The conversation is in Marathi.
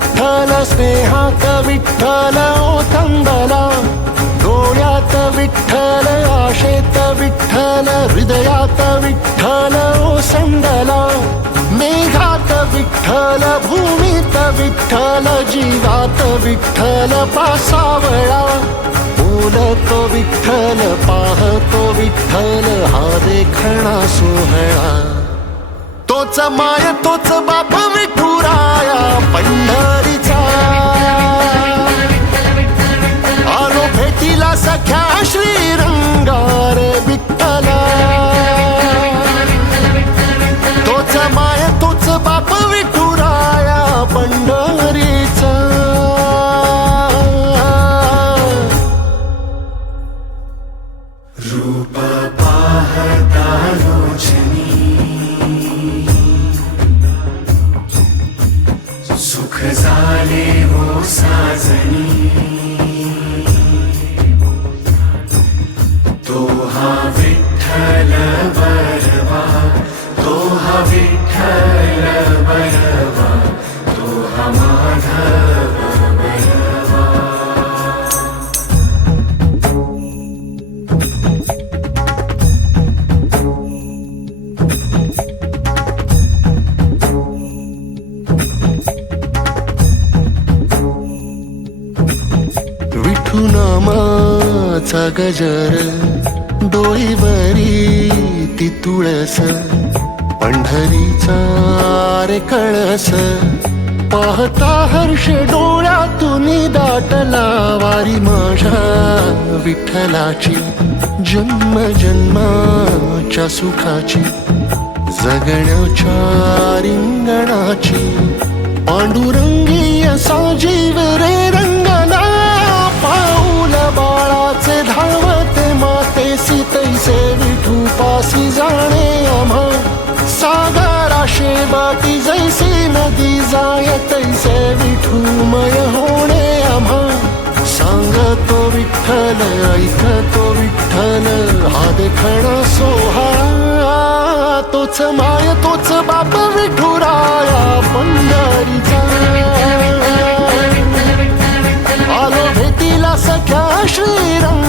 विठ्ठल स्नेहात विठ्ठल ओथंबला, डोळ्यात विठ्ठल आशेत विठ्ठल हृदयात विठ्ठल ओसंडला, मेघात विठ्ठल भूमीत विठ्ठल जीवात विठ्ठल पासावळा, बोलतो विठ्ठल पाहतो विठ्ठल हा देखणा सोहळा, तोच माय तोच बाप विठुराया पंढरीचा, आलो भेटीला सख्या श्रीरंगार विठ्ठला, तोच माय तोच बाप विठुराया पंढरीचा. रूप पाहता लोचनी सुख झाले हो साजनी, तो हा विठ्ठल बरवा, तो हा विठ्ठल बरवा, तो हा माधव बरवा. विठू नामाचा गजर डोईवरी ती तुळस, पंढरीचा रे कळस, पाहता हर्ष डोळ्यातून दाटला, वारी माझ्या विठ्ठलाची जन्म जन्माच्या सुखाची, जगण्याच्या रिंगणाची, पांडुरंगी असा जीव रे रंगला, पाऊल बाळाचे धावते मातेसी तैसे विठू पासी जाणे आम्हा, सागराशे बाटी जैसी नदी जाय तैसे विठूमय होणे आम्हा, सांगतो विठ्ठल ऐकतो विठ्ठल हा देखणा सोहळा, तोच माय तोच बाप विठुराया पंढरीचा, आलो भेटीला सख्या श्रीरंग